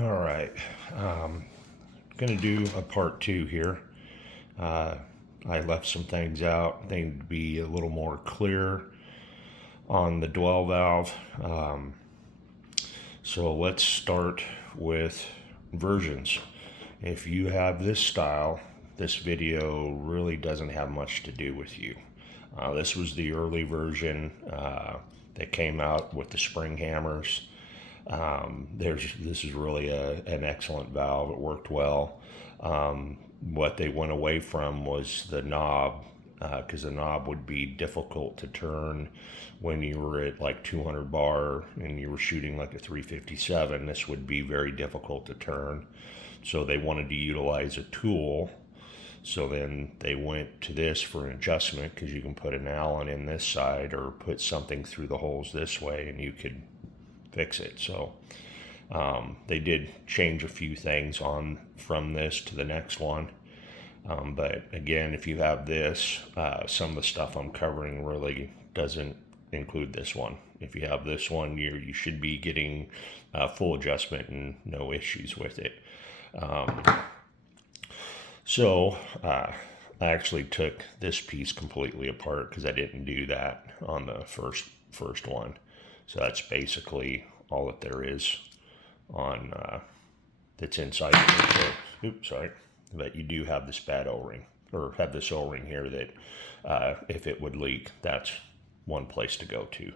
All right, going to do a part two here. I left some things out. They need to be a little more clear on the dwell valve. So let's start with versions. If you have this style, this video really doesn't have much to do with you. This was the early version that came out with the spring hammers. This is really an excellent valve. It worked well. What they went away from was the knob, because the knob would be difficult to turn when you were at like 200 bar and you were shooting like a 357. This would be very difficult to turn. So they wanted to utilize a tool. So then they went to this for an adjustment, because you can put an Allen in this side or put something through the holes this way and you could fix it. So they did change a few things on from this to the next one. But again, if you have this, some of the stuff I'm covering really doesn't include this one. If you have this one, you should be getting full adjustment and no issues with it. So I actually took this piece completely apart because I didn't do that on the first one. So that's basically all that there is on that's inside here. So, oops, sorry. But you do have this bad O-ring, or have this O-ring here that if it would leak, that's one place to go to.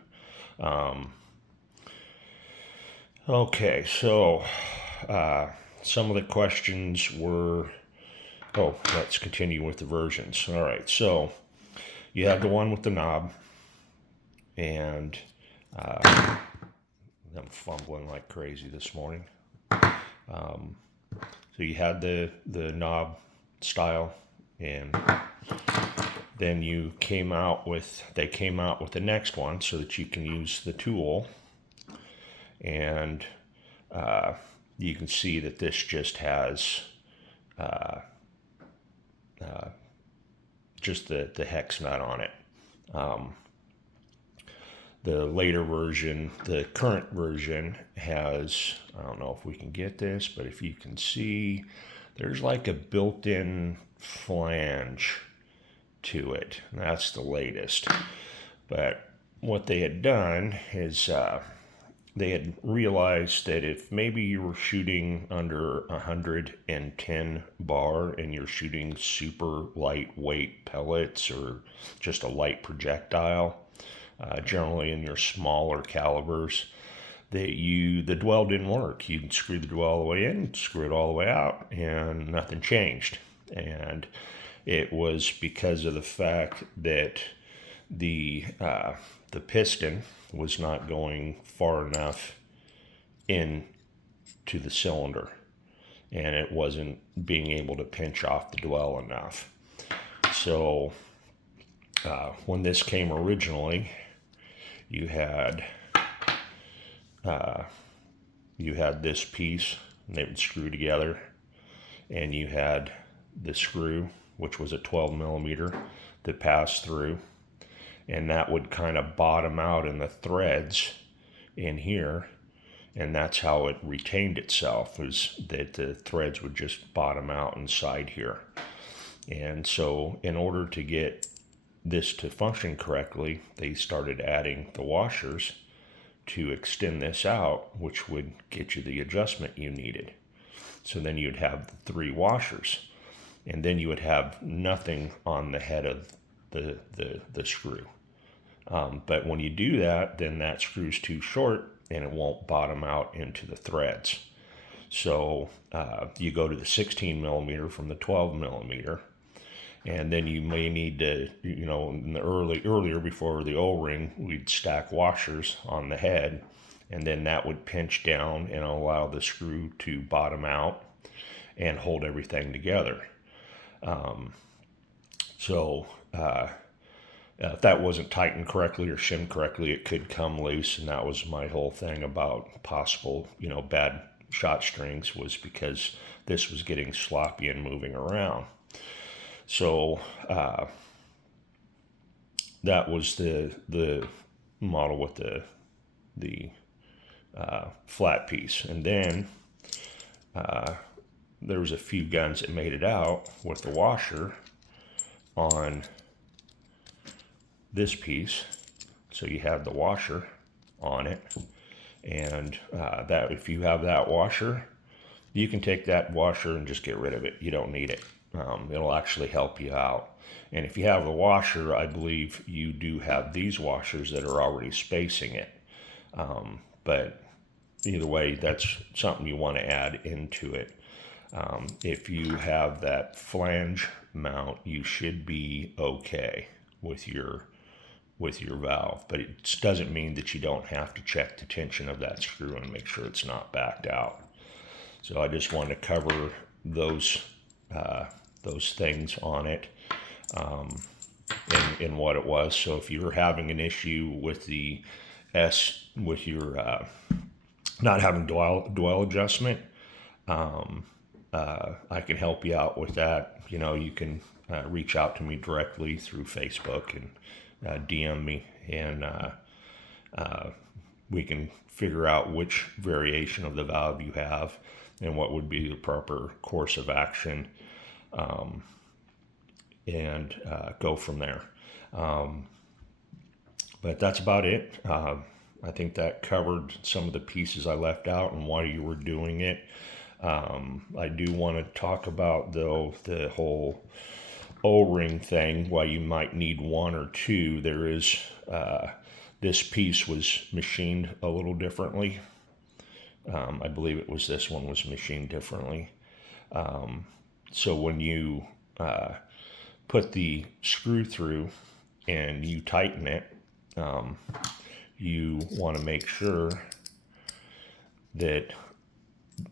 Okay, so some of the questions were, let's continue with the versions. All right, so you have the one with the knob, and I'm fumbling like crazy this morning. So you had the knob style, and then they came out with the next one so that you can use the tool, and you can see that this just has just the hex nut on it. The later version, the current version, has, I don't know if we can get this, but if you can see, there's like a built-in flange to it. That's the latest. But what they had done is they had realized that if maybe you were shooting under 110 bar and you're shooting super lightweight pellets or just a light projectile, generally in your smaller calibers, the dwell didn't work. You'd screw the dwell all the way in, screw it all the way out, and nothing changed. And it was because of the fact that the piston was not going far enough in to the cylinder, and it wasn't being able to pinch off the dwell enough. So when this came originally, you had this piece, and they would screw together, and you had the screw, which was a 12 millimeter that passed through, and that would kind of bottom out in the threads in here, and that's how it retained itself, was that the threads would just bottom out inside here. And so in order to get this to function correctly, they started adding the washers to extend this out, which would get you the adjustment you needed. So then you'd have the 3 washers, and then you would have nothing on the head of the screw. But when you do that, then that screw's too short and it won't bottom out into the threads. So you go to the 16 millimeter from the 12 millimeter, and then you may need to, in the earlier before the O-ring, we'd stack washers on the head, and then that would pinch down and allow the screw to bottom out and hold everything together. If that wasn't tightened correctly or shimmed correctly, it could come loose, and that was my whole thing about possible, bad shot strings, was because this was getting sloppy and moving around. So that was the model with the flat piece. And then there was a few guns that made it out with the washer on this piece. So you have the washer on it, and that if you have that washer, you can take that washer and just get rid of it. You don't need it. It'll actually help you out. And if you have the washer, I believe you do have these washers that are already spacing it. But either way, that's something you want to add into it. If you have that flange mount, you should be okay with your valve, but it doesn't mean that you don't have to check the tension of that screw and make sure it's not backed out. So I just wanted to cover those things on it, in what it was. So if you're having an issue with the with your not having dwell adjustment, I can help you out with that. You know, you can reach out to me directly through Facebook and DM me, and we can figure out which variation of the valve you have and what would be the proper course of action, and go from there. But that's about it. I think that covered some of the pieces I left out and why you were doing it. I do want to talk about, though, the whole O-ring thing, why you might need one or two. There is, this piece was machined a little differently. I believe it was this one was machined differently. So when you put the screw through and you tighten it, you want to make sure that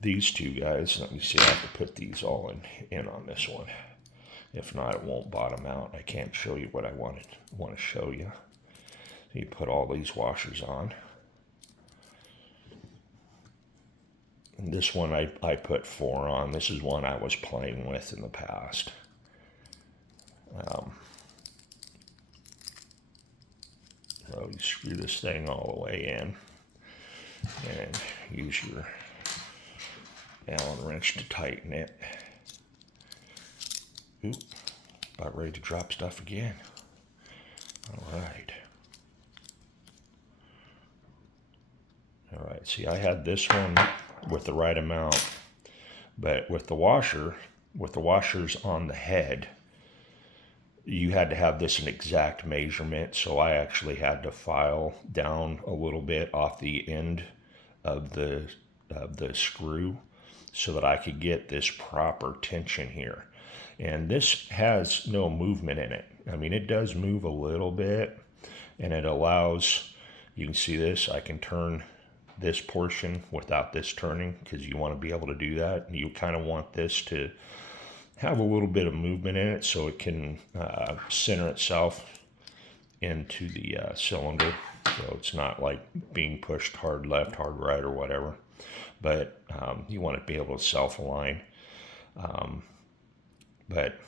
these two guys, let me see, I have to put these all in on this one. If not, it won't bottom out. I can't show you what I want to show you. So you put all these washers on. And this one I put 4 on. This is one I was playing with in the past. So you screw this thing all the way in and use your Allen wrench to tighten it. Oop, about ready to drop stuff again. All right. All right, see, I had this one with the right amount, but with the washers on the head, you had to have this an exact measurement, so I actually had to file down a little bit off the end of the screw so that I could get this proper tension here. And this has no movement in it. I mean, it does move a little bit, and it allows, you can see this, I can turn this portion without this turning, because you want to be able to do that. You kind of want this to have a little bit of movement in it so it can center itself into the cylinder, so it's not like being pushed hard left, hard right, or whatever. But you want to be able to self-align. But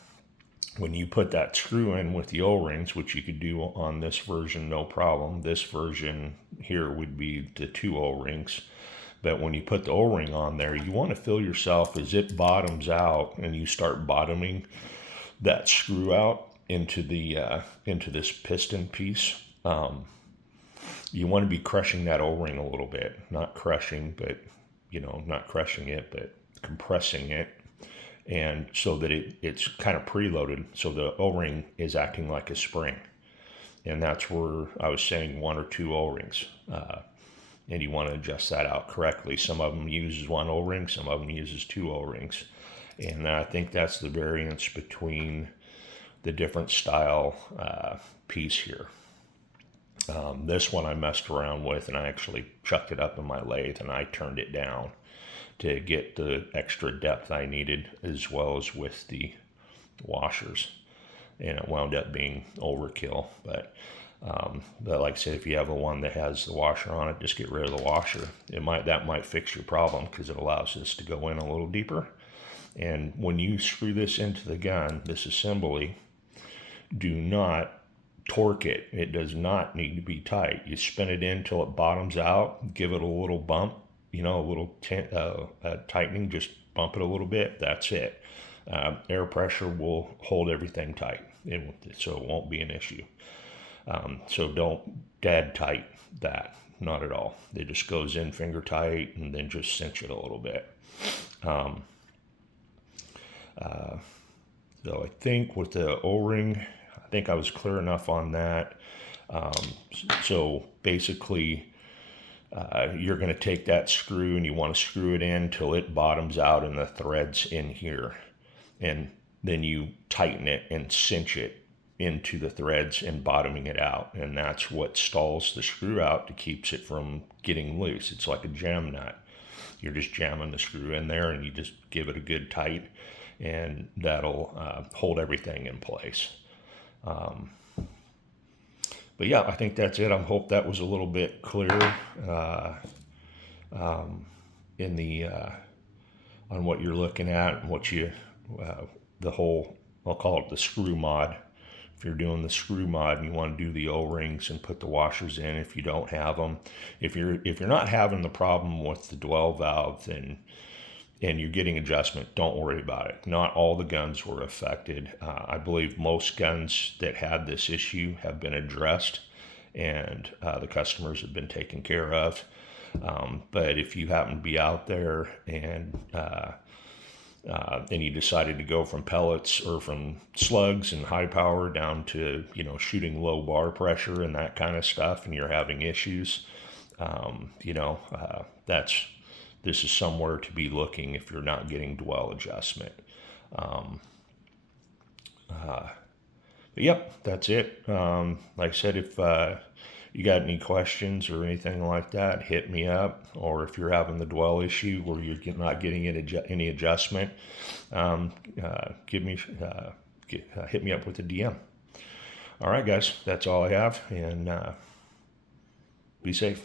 when you put that screw in with the O-rings, which you could do on this version no problem, this version here would be the 2 O-rings. But when you put the O-ring on there, you want to feel yourself as it bottoms out and you start bottoming that screw out into the into this piston piece. You want to be crushing that O-ring a little bit, not crushing, but not crushing it, but compressing it, and so that it's kind of preloaded, so the O-ring is acting like a spring. And that's where I was saying 1 or 2 O-rings. And you want to adjust that out correctly. Some of them uses 1 O-ring, some of them uses 2 O-rings. And I think that's the variance between the different style piece here. This one I messed around with, and I actually chucked it up in my lathe and I turned it down to get the extra depth I needed, as well as with the washers. And it wound up being overkill. But like I said, if you have a one that has the washer on it, just get rid of the washer. That might fix your problem, because it allows this to go in a little deeper. And when you screw this into the gun, this assembly, do not torque it. It does not need to be tight. You spin it in till it bottoms out, give it a little bump, a little tightening, just bump it a little bit. That's it. Air pressure will hold everything tight, so it won't be an issue. So don't dead tight that, not at all. It just goes in finger tight and then just cinch it a little bit. So I think with the O-ring, I think I was clear enough on that. So basically, you're going to take that screw and you want to screw it in till it bottoms out and the thread's in here. And then you tighten it and cinch it into the threads and bottoming it out. And that's what stalls the screw out to keeps it from getting loose. It's like a jam nut. You're just jamming the screw in there and you just give it a good tight, and that'll hold everything in place. But yeah, I think that's it. I hope that was a little bit clearer in the on what you're looking at and what you the whole, I'll call it the screw mod. If you're doing the screw mod and you want to do the O-rings and put the washers in, if you don't have them, if you're not having the problem with the dwell valve and you're getting adjustment, don't worry about it. Not all the guns were affected. I believe most guns that had this issue have been addressed, and the customers have been taken care of. But if you happen to be out there and you decided to go from pellets or from slugs and high power down to, shooting low bar pressure and that kind of stuff, and you're having issues, this is somewhere to be looking if you're not getting dwell adjustment. But yep, that's it. Like I said, if you got any questions or anything like that, hit me up. Or if you're having the dwell issue where you're not getting any adjustment, hit me up with a DM. All right, guys, that's all I have, and be safe.